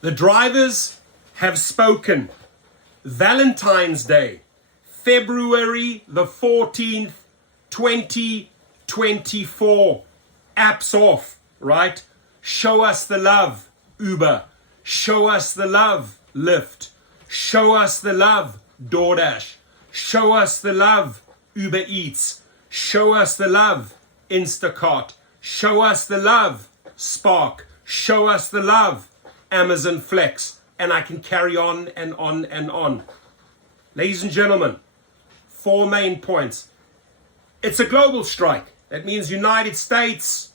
The drivers have spoken. Valentine's Day, February the 14th, 2024. Apps off, right? Show us the love, Uber. Show us the love, Lyft. Show us the love, DoorDash. Show us the love, Uber Eats. Show us the love, Instacart. Show us the love, Spark. Show us the love, Amazon Flex. And I can carry on and on and on. Ladies and gentlemen, 4 main points. It's a global strike. That means United States,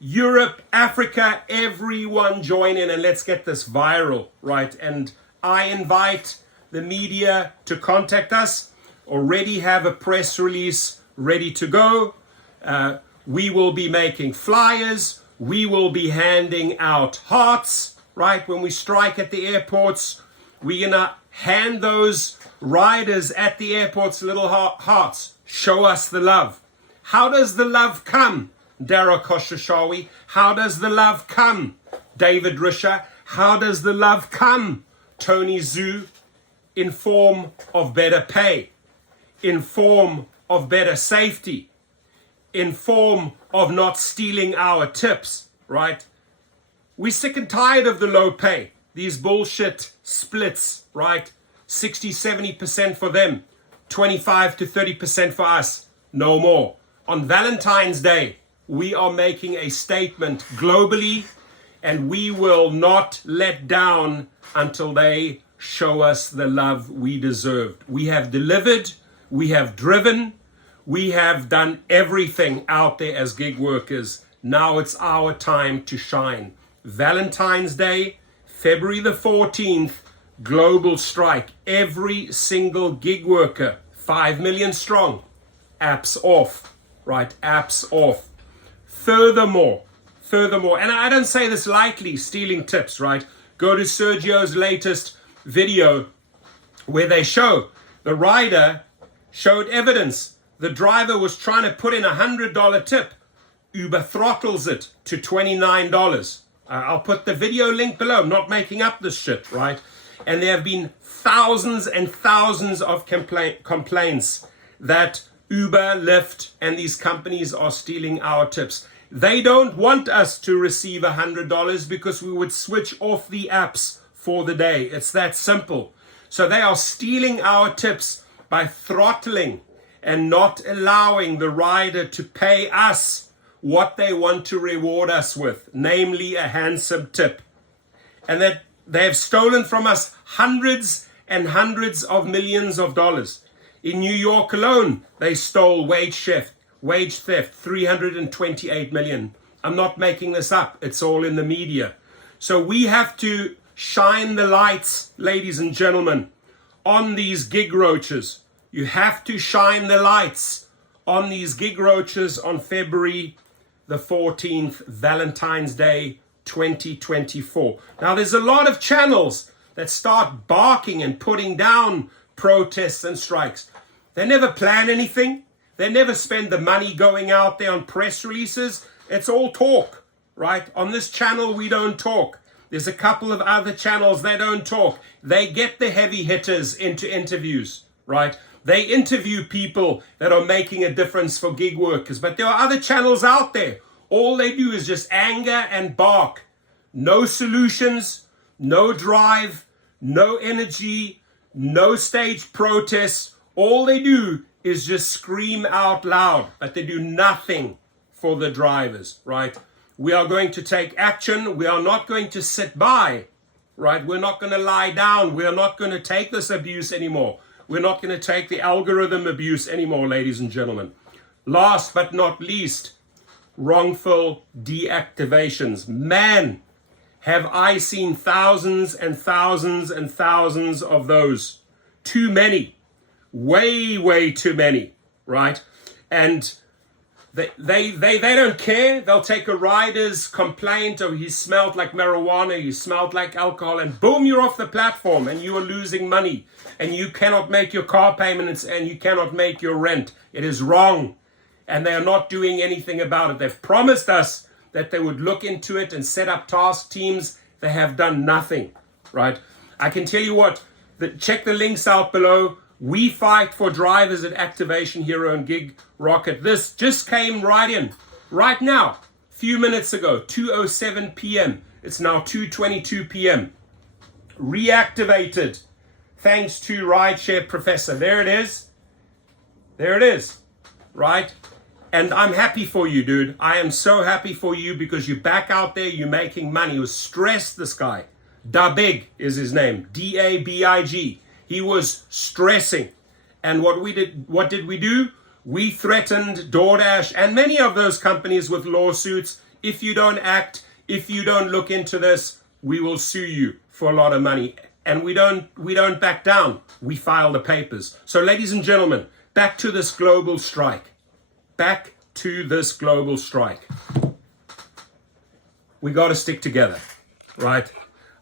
Europe, Africa, everyone join in and let's get this viral, right? And I invite the media to contact us. Already have a press release ready to go. We will be making flyers. We will be handing out hearts, right? When we strike at the airports, we're gonna hand those riders at the airports little hearts. Show us the love. How does the love come, Dara Khosrowshahi? How does the love come, David Risher? How does the love come, Tony Zhu? In form of better pay, in form of better safety, in form of not stealing our tips, right? We're sick and tired of the low pay, these bullshit splits, right? 60-70% for them, 25 to 30% for us, no more. On Valentine's Day, we are making a statement globally, and we will not let down until they show us the love we deserved. We have delivered, we have driven, we have done everything out there as gig workers. Now it's our time to shine. Valentine's Day, February the 14th, global strike. Every single gig worker, 5 million strong, apps off, right? Apps off. Furthermore, and I don't say this lightly, stealing tips, right? Go to Sergio's latest video where they show the rider showed evidence. The driver was trying to put in $100 tip. Uber throttles it to $29. I'll put the video link below. I'm not making up this shit, right? And there have been thousands and thousands of complaints that Uber, Lyft, and these companies are stealing our tips. They don't want us to receive $100 because we would switch off the apps for the day. It's that simple. So they are stealing our tips by throttling and not allowing the rider to pay us what they want to reward us with, namely a handsome tip. And that they have stolen from us hundreds and hundreds of millions of dollars. In New York alone, they stole wage theft, 328 million. I'm not making this up. It's all in the media. So we have to shine the lights, ladies and gentlemen, on these gig roaches. You have to shine the lights on these gig roaches on February the 14th, Valentine's Day, 2024. Now, there's a lot of channels that start barking and putting down protests and strikes. They never plan anything. They never spend the money going out there on press releases. It's all talk, right? On this channel, we don't talk. There's a couple of other channels that don't talk. They get the heavy hitters into interviews, right? They interview people that are making a difference for gig workers. But there are other channels out there. All they do is just anger and bark. No solutions, no drive, no energy, no staged protests. All they do is just scream out loud, but they do nothing for the drivers, right? We are going to take action. We are not going to sit by, right? We're not going to lie down. We're not going to take this abuse anymore. We're not going to take the algorithm abuse anymore, ladies and gentlemen. Last but not least, wrongful deactivations. Man, have I seen thousands and thousands and thousands of those. Too many. Way too many, right? And they don't care. They'll take a rider's complaint, oh, he smelled like marijuana, he smelled like alcohol, and boom, you're off the platform and you are losing money and you cannot make your car payments and you cannot make your rent. It is wrong. And they are not doing anything about it. They've promised us that they would look into it and set up task teams. They have done nothing. right? I can tell you what, check the links out below. We fight for drivers at Activation Hero and Gig Rocket. This just came right in, right now, a few minutes ago, 2:07 p.m. It's now 2:22 p.m. Reactivated, thanks to Rideshare Professor. There it is. There it is, right? And I'm happy for you, dude. I am so happy for you because you're back out there, you're making money. He was stressed, this guy. Dabig is his name, D-A-B-I-G. He was stressing. And what did we do? We threatened DoorDash and many of those companies with lawsuits. If you don't act, if you don't look into this, we will sue you for a lot of money. And we don't back down. We file the papers. So ladies and gentlemen, back to this global strike. Back to this global strike. We got to stick together, right?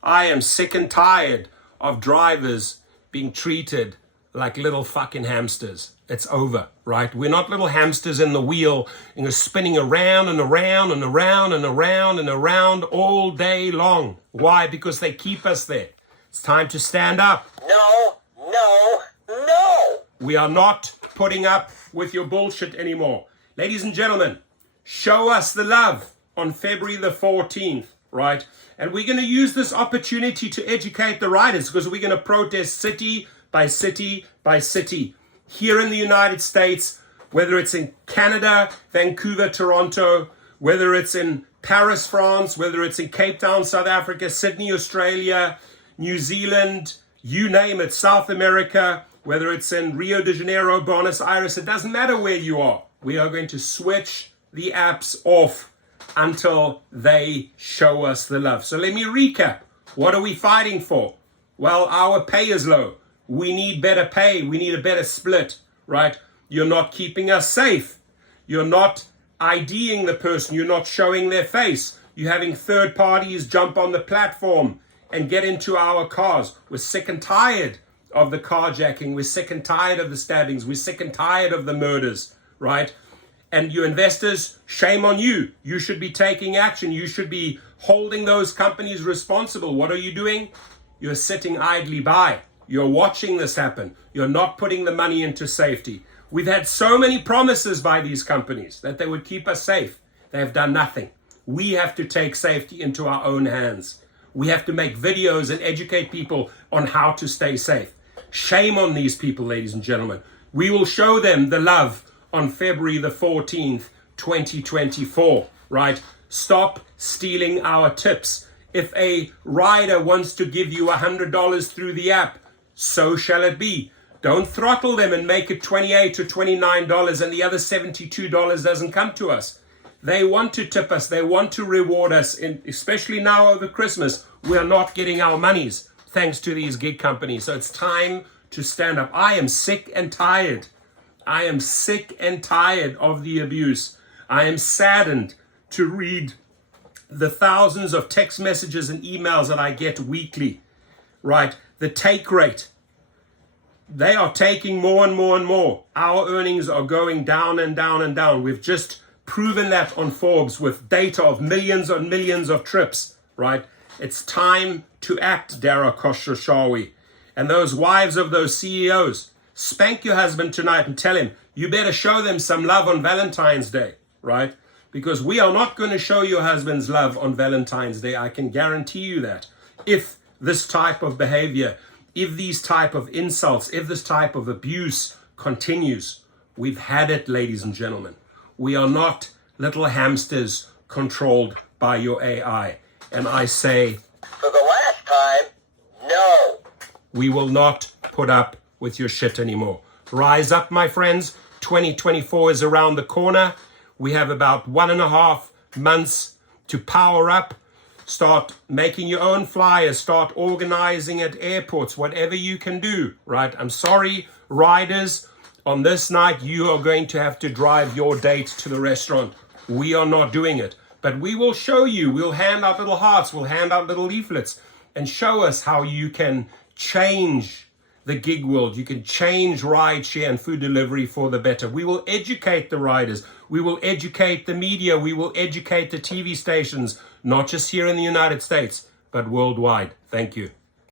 I am sick and tired of drivers being treated like little fucking hamsters. It's over, right? We're not little hamsters in the wheel and you're spinning around and around and around and around and around all day long. Why? Because they keep us there. It's time to stand up. No, no, no! We are not putting up with your bullshit anymore. Ladies and gentlemen, show us the love on February the 14th, right? And we're going to use this opportunity to educate the riders because we're going to protest city by city by city. Here in the United States, whether it's in Canada, Vancouver, Toronto, whether it's in Paris, France, whether it's in Cape Town, South Africa, Sydney, Australia, New Zealand, you name it, South America, whether it's in Rio de Janeiro, Buenos Aires, it doesn't matter where you are. We are going to switch the apps off until they show us the love. So let me recap. What are we fighting for? Well, our pay is low. We need better pay. We need a better split, right? You're not keeping us safe. You're not IDing the person. You're not showing their face. You're having third parties jump on the platform and get into our cars. We're sick and tired of the carjacking. We're sick and tired of the stabbings. We're sick and tired of the murders, right? And you investors, shame on you. You should be taking action. You should be holding those companies responsible. What are you doing? You're sitting idly by. You're watching this happen. You're not putting the money into safety. We've had so many promises by these companies that they would keep us safe. They have done nothing. We have to take safety into our own hands. We have to make videos and educate people on how to stay safe. Shame on these people, ladies and gentlemen. We will show them the love on February the 14th, 2024, right? Stop stealing our tips. If a rider wants to give you $100 through the app, so shall it be. Don't throttle them and make it $28 or $29 and the other $72 doesn't come to us. They want to tip us. They want to reward us, especially now over Christmas. We are not getting our monies thanks to these gig companies. So it's time to stand up. I am sick and tired. I am sick and tired of the abuse. I am saddened to read the thousands of text messages and emails that I get weekly, right? The take rate. They are taking more and more and more. Our earnings are going down and down and down. We've just proven that on Forbes with data of millions and millions of trips, right? It's time to act, Dara Khosrowshahi. And those wives of those CEOs, spank your husband tonight and tell him, you better show them some love on Valentine's Day, right? Because we are not going to show your husband's love on Valentine's Day. I can guarantee you that. If this type of behavior, if these type of insults, if this type of abuse continues, we've had it, ladies and gentlemen. We are not little hamsters controlled by your AI. And I say, for the last time, no. We will not put up with your shit anymore. Rise up, my friends. 2024 is around the corner. We have about 1.5 months to power up. Start making your own flyers. Start organizing at airports, whatever you can do, right? I'm sorry, riders. On this night, you are going to have to drive your date to the restaurant. We are not doing it. But we will show you. We'll hand out little hearts. We'll hand out little leaflets and show us how you can change the gig world. You can change rideshare and food delivery for the better. We will educate the riders. We will educate the media. We will educate the TV stations, not just here in the United States, but worldwide. Thank you.